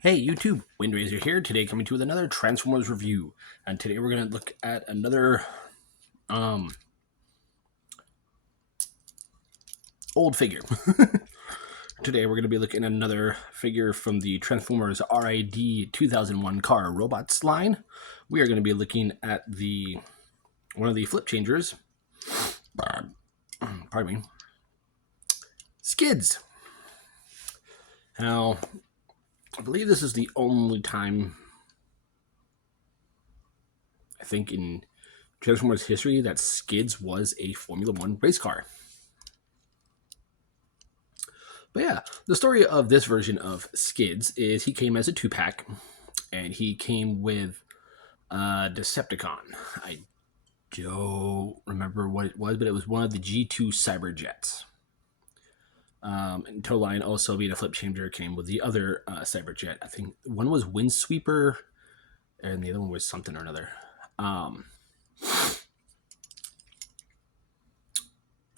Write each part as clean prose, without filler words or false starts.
Hey YouTube, Windraiser here, today coming to you with another Transformers review. And today we're going to look at another um, old figure. Today we're going to be looking at another figure from the Transformers R.I.D 2001 car robots line. We are going to be looking at one of the flip changers, pardon me, Skids. Now, I believe this is the only time, I think, in Transformers history that Skids was a Formula One race car. But yeah, the story of this version of Skids is he came as a 2-pack, and he came with Decepticon. I don't remember what it was, but it was one of the G2 Cyberjets. And Tow Line, also being a flip changer, came with the other Cyberjet. I think one was Windsweeper, and the other one was something or another. But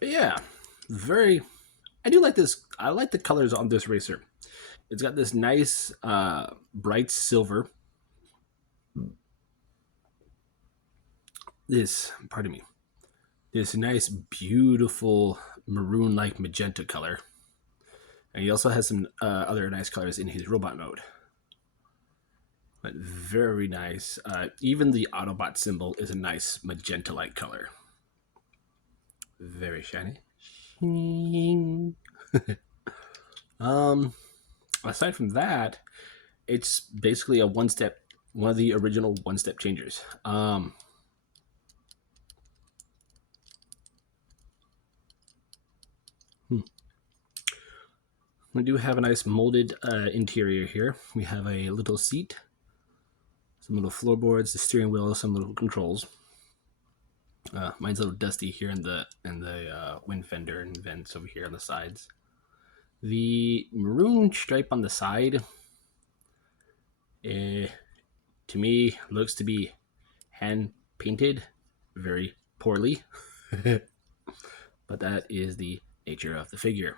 yeah, very. I do like this. I like the colors on this racer. It's got this nice bright silver. Pardon me, this nice, beautiful maroon-like magenta color. And he also has some other nice colors in his robot mode. But very nice. Even the Autobot symbol is a nice magenta-like color. Very shiny. Aside from that, it's basically one of the original one-step changers. We do have a nice molded interior here. We have a little seat, some little floorboards, the steering wheel, some little controls. Mine's a little dusty here in the wind fender and vents over here on the sides. The maroon stripe on the side, to me, looks to be hand painted very poorly, but that is the nature of the figure.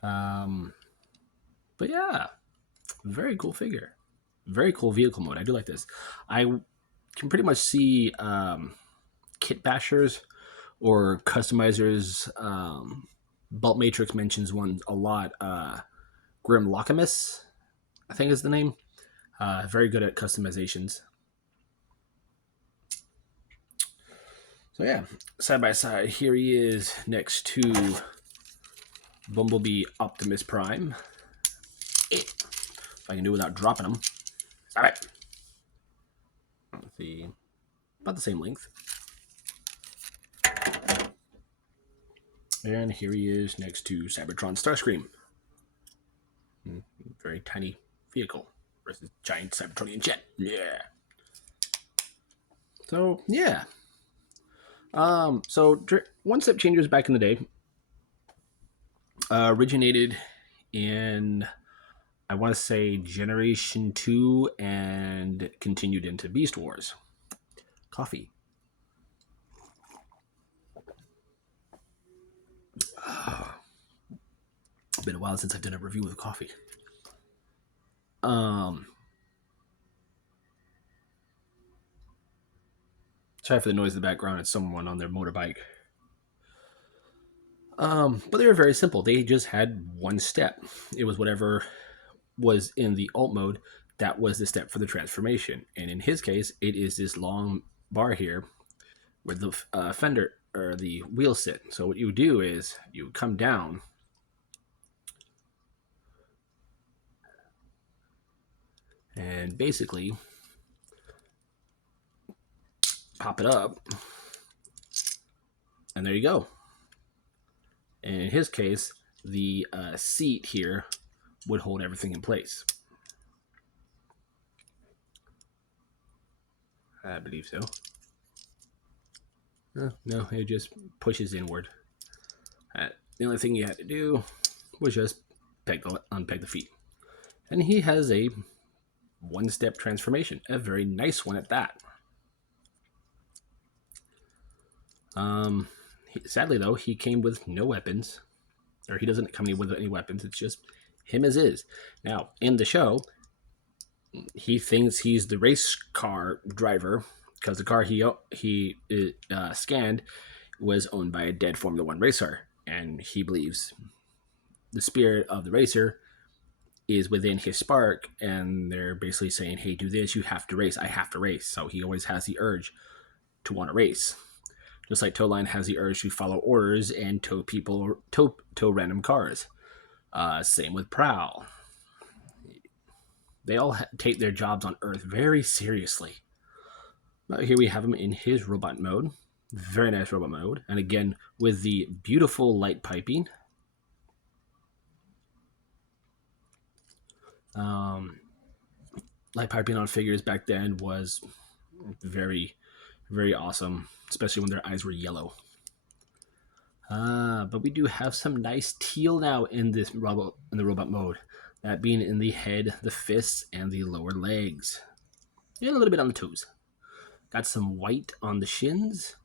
But yeah, very cool figure. Very cool vehicle mode. I do like this. I can pretty much see kit bashers or customizers. Balt Matrix mentions one a lot. Grim Locamus, I think is the name. Very good at customizations. So yeah, side by side, here he is next to Bumblebee Optimus Prime. If I can do it without dropping him. Stop it. Let's see, about the same length. And here he is next to Cybertron Starscream. Very tiny vehicle versus giant Cybertronian jet. Yeah. So yeah. So one-step changers back in the day originated in, I want to say, Generation 2 and continued into Beast Wars. Coffee. It's been a while since I've done a review with coffee. Sorry for the noise in the background. It's someone on their motorbike. But they were very simple. They just had one step. It was whatever was in the alt mode, that was the step for the transformation. And in his case, it is this long bar here where the fender or the wheels sit. So what you do is you come down and basically pop it up, and there you go. And in his case, the seat here would hold everything in place. I believe so. No, it just pushes inward. The only thing you had to do was just unpeg the feet. And he has a one-step transformation, a very nice one at that. Sadly, though, he came with no weapons, or he doesn't come in with any weapons. It's just him as is. Now, in the show, he thinks he's the race car driver because the car he scanned was owned by a dead Formula One racer, and he believes the spirit of the racer is within his spark, and they're basically saying, "Hey, do this. You have to race. I have to race." So he always has the urge to want to race, just like Towline has the urge to follow orders and tow random cars. Same with Prowl. They all take their jobs on Earth very seriously. But here we have him in his robot mode. Very nice robot mode. And again, with the beautiful light piping. Light piping on figures back then was very, very awesome, especially when their eyes were yellow. But we do have some nice teal now in the robot mode. That being in the head, the fists, and the lower legs. And a little bit on the toes. Got some white on the shins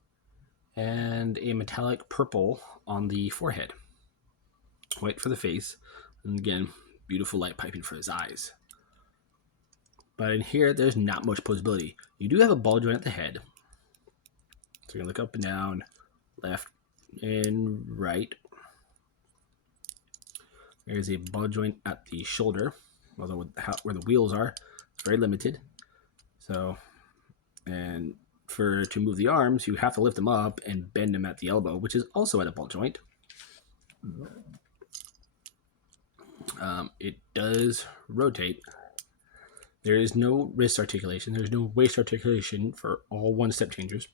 and a metallic purple on the forehead. White for the face, and again, beautiful light piping for his eyes. But in here, there's not much posability. You do have a ball joint at the head. So you can look up and down, left and right. There's a ball joint at the shoulder, although where the wheels are, it's very limited. So, and to move the arms, you have to lift them up and bend them at the elbow, which is also at a ball joint. It does rotate. There is no wrist articulation. There's no waist articulation for all one-step changers.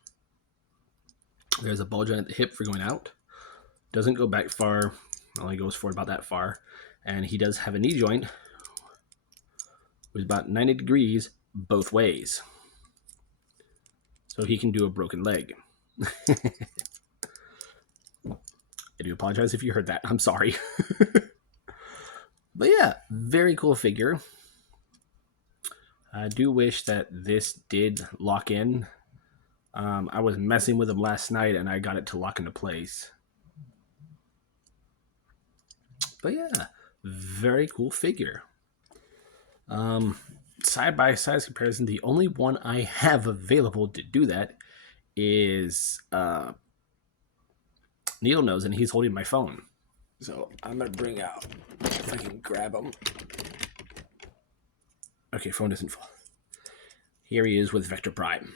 There's a ball joint at the hip for going out. Doesn't go back far. Only goes forward about that far. And he does have a knee joint with about 90 degrees both ways. So he can do a broken leg. I do apologize if you heard that. I'm sorry. But yeah, very cool figure. I do wish that this did lock in. I was messing with him last night and I got it to lock into place. But yeah, very cool figure. Side by side comparison, the only one I have available to do that is Needle Nose, and he's holding my phone. So I'm going to bring out, if I can grab him. Okay, phone doesn't fall. Here he is with Vector Prime.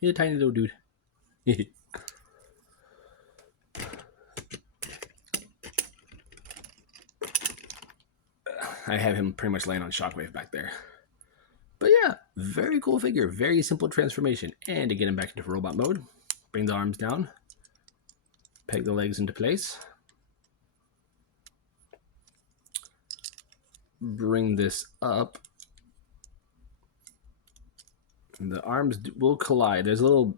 He's a tiny little dude. I have him pretty much laying on Shockwave back there. But yeah, very cool figure. Very simple transformation. And to get him back into robot mode, bring the arms down. Peg the legs into place. Bring this up. And the arms will collide. There's a little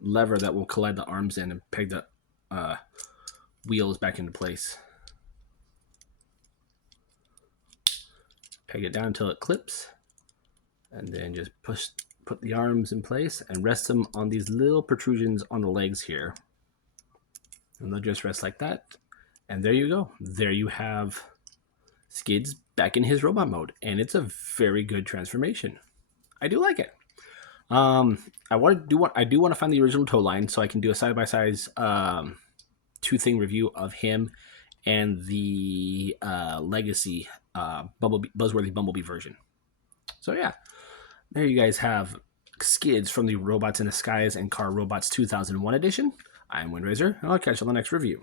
lever that will collide the arms in and peg the wheels back into place. Peg it down until it clips. And then just put the arms in place and rest them on these little protrusions on the legs here. And they'll just rest like that. And there you go. There you have Skids back in his robot mode. And it's a very good transformation. I do like it. I do want to find the original Towline so I can do a side-by-side two-thing review of him and the Legacy Buzzworthy Bumblebee version. So yeah, there you guys have Skids from the Robots in the Skies and Car Robots 2001 edition. I'm Windraiser, and I'll catch you on the next review.